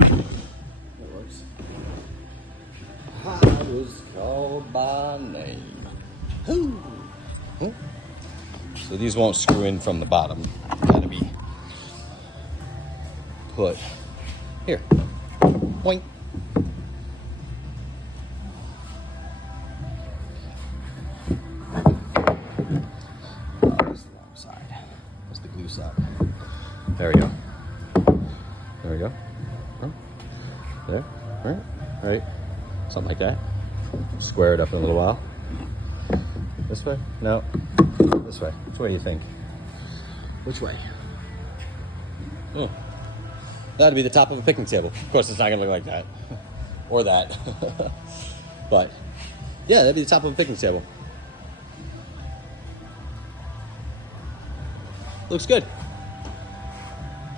That works. I was called by name. Who? So these won't screw in from the bottom. Gotta be put here. Boink. That's the wrong side. That's the glue side. There we go. There we go. There. Right. Something like that. Square it up in a little while. This way? No. This way. Which way do you think? Which way? Oh. That'd be the top of a picnic table. Of course, it's not gonna look like that. Or that. But, yeah, that'd be the top of a picnic table. Looks good.